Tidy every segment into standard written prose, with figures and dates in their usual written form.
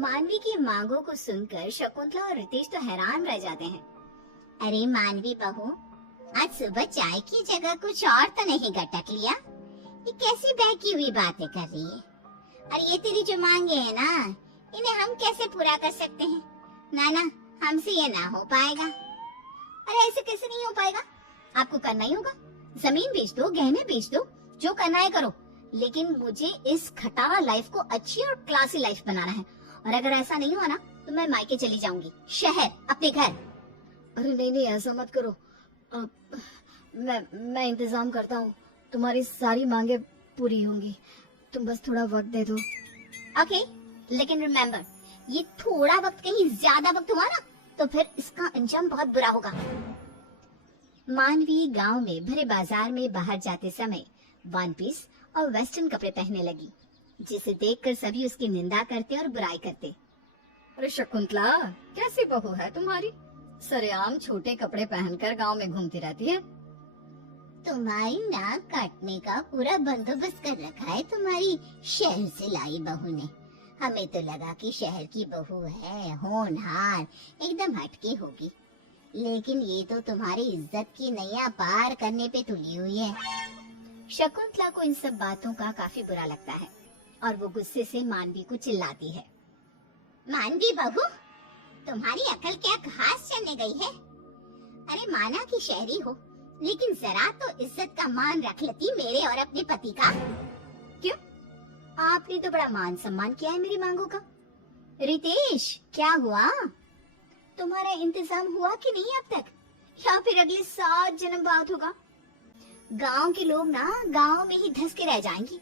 मानवी की मांगों को सुनकर शकुंतला और रितेश तो हैरान रह जाते हैं। अरे मानवी बहू, आज सुबह चाय की जगह कुछ और तो नहीं गटक लिया? ये कैसी बहकी हुई बातें कर रही है? और ये तेरी जो मांगे है ना, इन्हें हम कैसे पूरा कर सकते हैं? ना, हमसे ये ना हो पाएगा। अरे ऐसे कैसे नहीं हो पाएगा? आपको करना ही होगा। जमीन बेच दो, गहने बेच दो, जो करना है करो, लेकिन मुझे इस खटारा लाइफ को अच्छी और क्लासी लाइफ बनाना है। और अगर ऐसा नहीं हुआ ना तो मैं मायके चली जाऊंगी, शहर, अपने घर। अरे नहीं, ऐसा मत करो। मैं इंतजाम करता हूँ, तुम्हारी सारी मांगे पूरी होंगी। तुम बस थोड़ा वक्त दे दो। ओके, लेकिन रिमेम्बर, ये थोड़ा वक्त कहीं ज्यादा वक्त हुआ ना तो फिर इसका अंजाम बहुत बुरा होगा। मानवी गांव में भरे बाजार में बाहर जाते समय वन पीस और वेस्टर्न कपड़े पहनने लगी, जिसे देखकर सभी उसकी निंदा करते और बुराई करते। अरे शकुंतला, कैसी बहू है तुम्हारी? सरेआम छोटे कपड़े पहनकर गांव में घूमती रहती है। तुम्हारी नाक काटने का पूरा बंदोबस्त कर रखा है तुम्हारी शहर से लाई बहू ने। हमें तो लगा कि शहर की बहू है, होनहार, एकदम हटके होगी, लेकिन ये तो तुम्हारी इज्जत की नैया पार करने पे तुली हुई है। शकुंतला को इन सब बातों का काफी बुरा लगता है और वो गुस्से से मानवी को चिल्लाती है। मानवी बहू, तुम्हारी अकल क्या घास चलने गई है? अरे माना कि शहरी हो, लेकिन जरा तो इज्जत का मान रख लेती मेरे और अपने पति का। क्यों? आपने तो बड़ा मान सम्मान किया है मेरी मांगों का। रितेश, क्या हुआ? तुम्हारा इंतजाम हुआ कि नहीं अब तक, या फिर अगले 7 जन्म बाद होगा? गांव के लोग ना गांव में ही धंस के रह जाएंगी।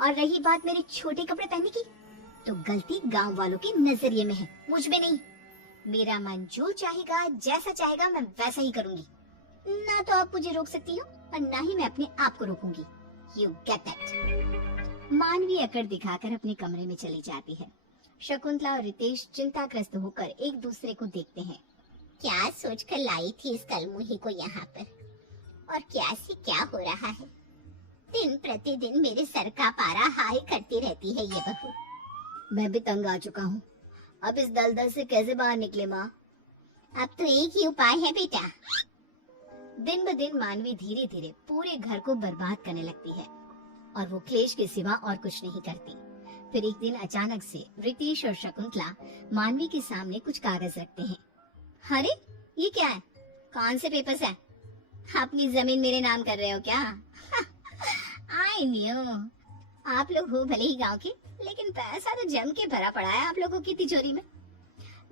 और रही बात मेरे छोटे कपड़े पहनने की, तो गलती गांव वालों के नजरिए में है, मुझ में नहीं। मेरा मन जो चाहेगा, जैसा चाहेगा, मैं वैसा ही करूंगी। ना तो आप मुझे रोक सकती हो और ना ही मैं अपने आप को रोकूंगी। You get it? मानवी अकड़ दिखाकर अपने कमरे में चली जाती है। शकुंतला और रितेश चिंताग्रस्त होकर एक दूसरे को देखते हैं। क्या सोचकर लाई थी इस कलमुही को यहाँ पर, और क्या से क्या हो रहा है? दिन प्रतिदिन मेरे सर का पारा हाई करती रहती है ये बहू। मैं भी तंग आ चुका हूँ। अब इस दलदल से कैसे बाहर निकले माँ? अब तो एक ही उपाय है बेटा। दिन ब दिन मानवी धीरे धीरे पूरे घर को बर्बाद करने लगती है और वो क्लेश के सिवा और कुछ नहीं करती। फिर एक दिन अचानक से रितेश और शकुंतला मानवी के सामने कुछ कागज रखते हैं। अरे ये क्या है? कौन से पेपर्स है? अपनी जमीन मेरे नाम कर रहे हो क्या? आई न्यू, आप लोग हो भले ही गांव के, लेकिन पैसा तो जम के भरा पड़ा है आप लोगों की तिजोरी में।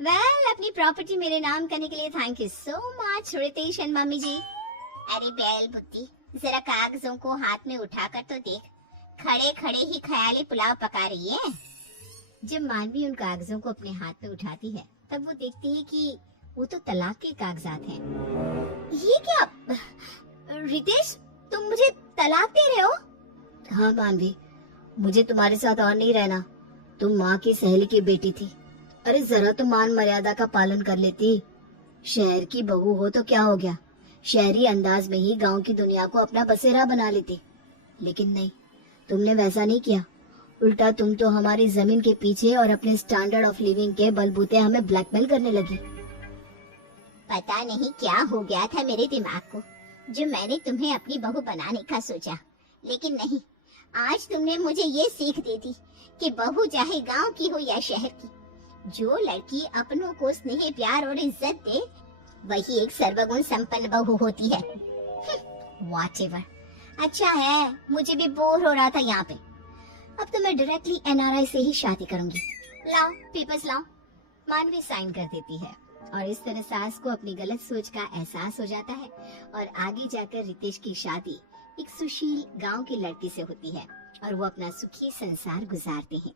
वेल, अपनी प्रॉपर्टी मेरे नाम करने के लिए thank you so much Ritesh and mummy ji. अरे बैल बुद्धि, जरा कागजों को हाथ में उठाकर तो देख, खड़े खड़े ही ख्याली पुलाव पका रही है। जब मानवी उन कागजों को अपने हाथ में उठाती है, तब वो देखती है कि वो तो तलाक के कागजात हैं। ये क्या? रितेश, तुम मुझे तलाक दे रहे हो? हाँ मानवी, मुझे तुम्हारे साथ और नहीं रहना। तुम माँ की सहेली की बेटी थी। अरे जरा तो मान मर्यादा का पालन कर लेती। शहर की बहू हो तो क्या हो गया, शहरी अंदाज में ही गांव की दुनिया को अपना बसेरा बना लेती। लेकिन नहीं, तुमने वैसा नहीं किया। उल्टा तुम तो हमारी जमीन के पीछे और अपने स्टैंडर्ड ऑफ लिविंग के बलबूते हमें ब्लैकमेल करने लगी। पता नहीं क्या हो गया था मेरे दिमाग को, जो मैंने तुम्हें अपनी बहू बनाने का सोचा। लेकिन नहीं, आज तुमने मुझे ये सीख दे दी कि बहू चाहे गांव की हो या शहर की, जो लड़की अपनों को स्नेह, प्यार और इज्जत दे, वही एक सर्वगुण संपन्न बहू होती है। Whatever. अच्छा है, मुझे भी बोर हो रहा था यहाँ पे। अब तो मैं डायरेक्टली एनआरआई से ही शादी करूंगी। लाओ पेपर्स लाओ। मानवी साइन कर देती है और इस तरह सास को अपनी गलत सोच का एहसास हो जाता है और आगे जाकर रितेश की शादी एक सुशील गांव की लड़की से होती है और वो अपना सुखी संसार गुजारते हैं।